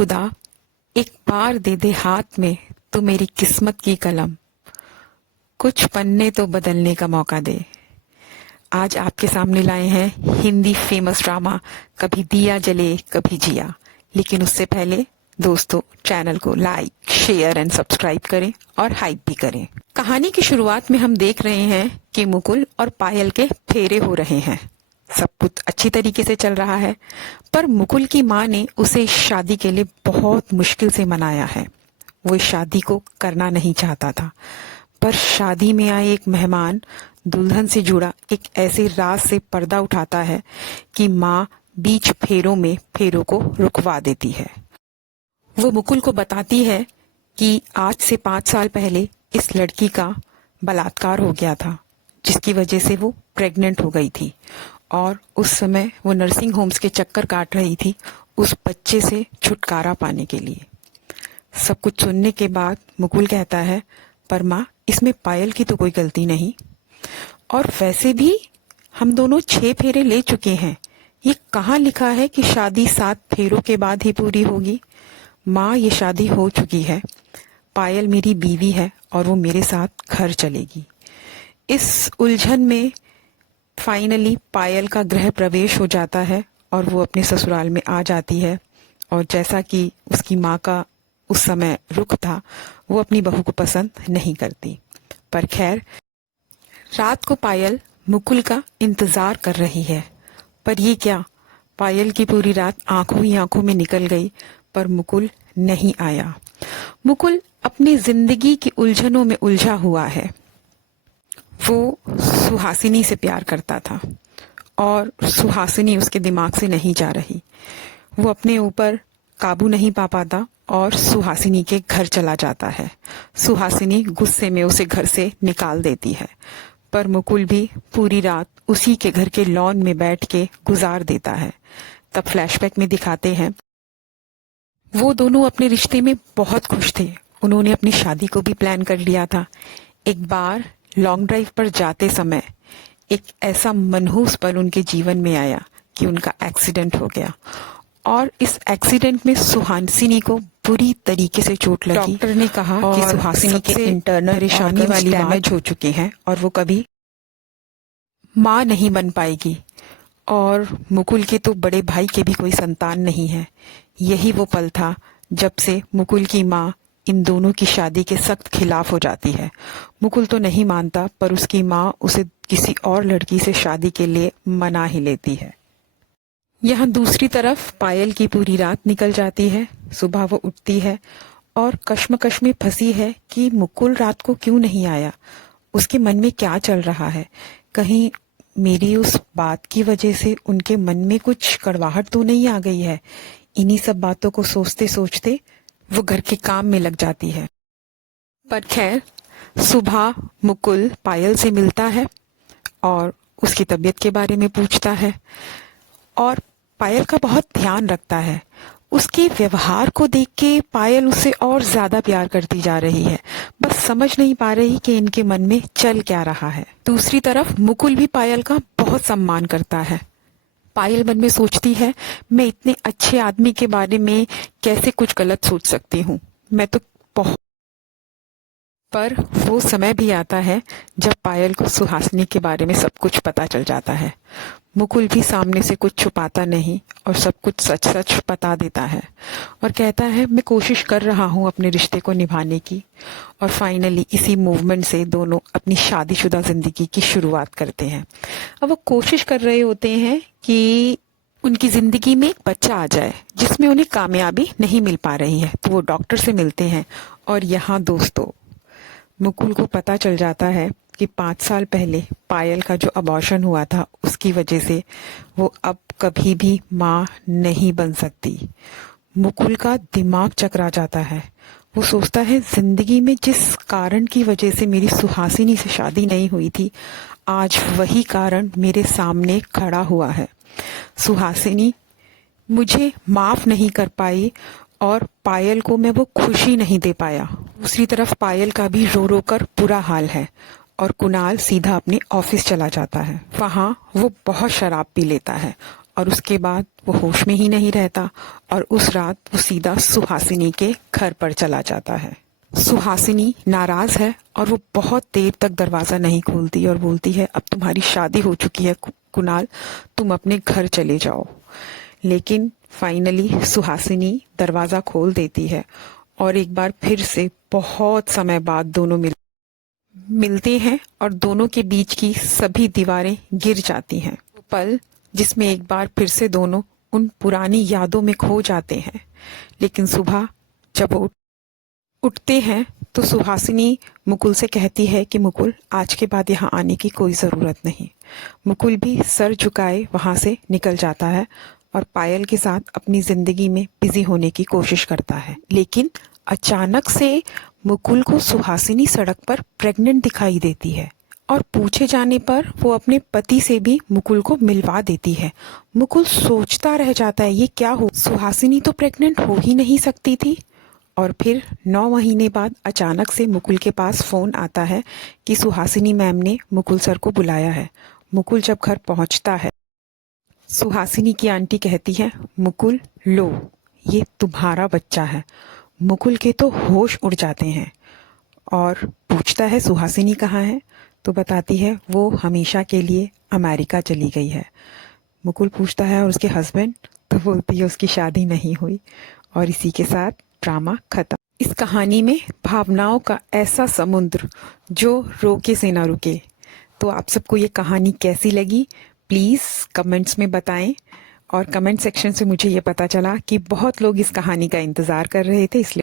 खुदा एक बार दे दे हाथ में तो मेरी किस्मत की कलम, कुछ पन्ने तो बदलने का मौका दे। आज आपके सामने लाए हैं हिंदी फेमस ड्रामा कभी दिया जले कभी जिया। लेकिन उससे पहले दोस्तों, चैनल को लाइक शेयर एंड सब्सक्राइब करें और हाइप भी करें। कहानी की शुरुआत में हम देख रहे हैं कि मुकुल और पायल के फेरे हो रहे हैं। सब कुछ अच्छी तरीके से चल रहा है, पर मुकुल की माँ ने उसे इस शादी के लिए बहुत मुश्किल से मनाया है। वो इस शादी को करना नहीं चाहता था, पर शादी में आए एक मेहमान दुल्हन से जुड़ा एक ऐसे राज से पर्दा उठाता है कि माँ बीच फेरों में फेरों को रुकवा देती है। वो मुकुल को बताती है कि आज से 5 साल पहले इस लड़की का बलात्कार हो गया था, जिसकी वजह से वो प्रेग्नेंट हो गई थी और उस समय वो नर्सिंग होम्स के चक्कर काट रही थी उस बच्चे से छुटकारा पाने के लिए। सब कुछ सुनने के बाद मुकुल कहता है, पर माँ, इसमें पायल की तो कोई गलती नहीं, और वैसे भी हम दोनों 6 फेरे ले चुके हैं। ये कहाँ लिखा है कि शादी 7 फेरों के बाद ही पूरी होगी? माँ, ये शादी हो चुकी है। पायल मेरी बीवी है और वो मेरे साथ घर चलेगी। इस उलझन में फाइनली पायल का गृह प्रवेश हो जाता है और वो अपने ससुराल में आ जाती है। और जैसा कि उसकी माँ का उस समय रुख था, वो अपनी बहू को पसंद नहीं करती। पर खैर, रात को पायल मुकुल का इंतजार कर रही है। पर ये क्या, पायल की पूरी रात आंखों ही आंखों में निकल गई, पर मुकुल नहीं आया। मुकुल अपनी जिंदगी की उलझनों में उलझा हुआ है। वो सुहासिनी से प्यार करता था और सुहासिनी उसके दिमाग से नहीं जा रही। वो अपने ऊपर काबू नहीं पा पाता और सुहासिनी के घर चला जाता है। सुहासिनी गुस्से में उसे घर से निकाल देती है, पर मुकुल भी पूरी रात उसी के घर के लॉन में बैठ के गुजार देता है। तब फ्लैशबैक में दिखाते हैं, वो दोनों अपने रिश्ते में बहुत खुश थे। उन्होंने अपनी शादी को भी प्लान कर लिया था। एक बार लॉन्ग ड्राइव पर जाते समय एक ऐसा मनहूस पल उनके जीवन में आया कि उनका एक्सीडेंट हो गया, और इस एक्सीडेंट में सुहासिनी को बुरी तरीके से चोट लगी। डॉक्टर ने कहा कि सुहासिनी के इंटरनल परेशानी वाली डैमेज हो चुके हैं और वो कभी माँ नहीं बन पाएगी। और मुकुल के तो बड़े भाई के भी कोई संतान नहीं है। यही वो पल था जब से मुकुल की माँ इन दोनों की शादी के सख्त खिलाफ हो जाती है। मुकुल तो नहीं मानता, पर उसकी माँ उसे किसी और लड़की से शादी के लिए मना ही लेती है। यहाँ दूसरी तरफ पायल की पूरी रात निकल जाती है। सुबह वो उठती है और कश्मकश में फंसी है कि मुकुल रात को क्यों नहीं आया। उसके मन में क्या चल रहा है? कहीं मेरी उस बात की वजह से उनके मन में कुछ कड़वाहट तो नहीं आ गई है? इन्हीं सब बातों को सोचते सोचते वो घर के काम में लग जाती है। पर खैर, सुबह मुकुल पायल से मिलता है और उसकी तबीयत के बारे में पूछता है और पायल का बहुत ध्यान रखता है। उसके व्यवहार को देख के पायल उसे और ज्यादा प्यार करती जा रही है, बस समझ नहीं पा रही कि इनके मन में चल क्या रहा है। दूसरी तरफ मुकुल भी पायल का बहुत सम्मान करता है। पायल मन में सोचती है, मैं इतने अच्छे आदमी के बारे में कैसे कुछ गलत सोच सकती हूँ, मैं तो बहुत। पर वो समय भी आता है जब पायल को सुहासिनी के बारे में सब कुछ पता चल जाता है। मुकुल भी सामने से कुछ छुपाता नहीं और सब कुछ सच सच बता देता है और कहता है, मैं कोशिश कर रहा हूँ अपने रिश्ते को निभाने की। और फाइनली इसी मूवमेंट से दोनों अपनी शादीशुदा जिंदगी की शुरुआत करते हैं। अब वो कोशिश कर रहे होते हैं कि उनकी जिंदगी में एक बच्चा आ जाए, जिसमें उन्हें कामयाबी नहीं मिल पा रही है। तो वो डॉक्टर से मिलते हैं और यहाँ दोस्तों, मुकुल को पता चल जाता है कि 5 साल पहले पायल का जो अबॉर्शन हुआ था, उसकी वजह से वो अब कभी भी माँ नहीं बन सकती। मुकुल का दिमाग चकरा जाता है। वो सोचता है, जिंदगी में जिस कारण की वजह से मेरी सुहासिनी से शादी नहीं हुई थी, आज वही कारण मेरे सामने खड़ा हुआ है। सुहासिनी मुझे माफ नहीं कर पाई और पायल को मैं वो खुशी नहीं दे पाया। दूसरी तरफ पायल का भी रो रो कर बुरा हाल है और कुणाल सीधा अपने ऑफिस चला जाता है। वहाँ वो बहुत शराब पी लेता है और उसके बाद वो होश में ही नहीं रहता और उस रात वो सीधा सुहासिनी के घर पर चला जाता है। सुहासिनी नाराज है और वो बहुत देर तक दरवाजा नहीं खोलती और बोलती है, अब तुम्हारी शादी हो चुकी है कुणाल, तुम अपने घर चले जाओ। लेकिन फाइनली सुहासिनी दरवाजा खोल देती है और एक बार फिर से बहुत समय बाद दोनों मिलते हैं और दोनों के बीच की सभी दीवारें गिर जाती हैं। वो पल जिसमें एक बार फिर से दोनों उन पुरानी यादों में खो जाते हैं। लेकिन सुबह जब वो उठते हैं तो सुहासिनी मुकुल से कहती है कि मुकुल, आज के बाद यहाँ आने की कोई ज़रूरत नहीं। मुकुल भी सर झुकाए वहाँ से निकल जाता है और पायल के साथ अपनी ज़िंदगी में बिजी होने की कोशिश करता है। लेकिन अचानक से मुकुल को सुहासिनी सड़क पर प्रेग्नेंट दिखाई देती है और पूछे जाने पर वो अपने पति से भी मुकुल को मिलवा देती है। मुकुल सोचता रह जाता है, ये क्या हो, सुहासिनी तो प्रेग्नेंट हो ही नहीं सकती थी। और फिर 9 महीने बाद अचानक से मुकुल के पास फ़ोन आता है कि सुहासिनी मैम ने मुकुल सर को बुलाया है। मुकुल जब घर पहुंचता है, सुहासिनी की आंटी कहती है, मुकुल लो, ये तुम्हारा बच्चा है। मुकुल के तो होश उड़ जाते हैं और पूछता है सुहासिनी कहाँ है, तो बताती है वो हमेशा के लिए अमेरिका चली गई है। मुकुल पूछता है और उसके हस्बैंड, तो बोलती है उसकी शादी नहीं हुई। और इसी के साथ ड्रामा खत्म। इस कहानी में भावनाओं का ऐसा समुद्र जो रोके से ना रुके। तो आप सबको ये कहानी कैसी लगी प्लीज़ कमेंट्स में बताएं। और कमेंट सेक्शन से मुझे ये पता चला कि बहुत लोग इस कहानी का इंतज़ार कर रहे थे, इसलिए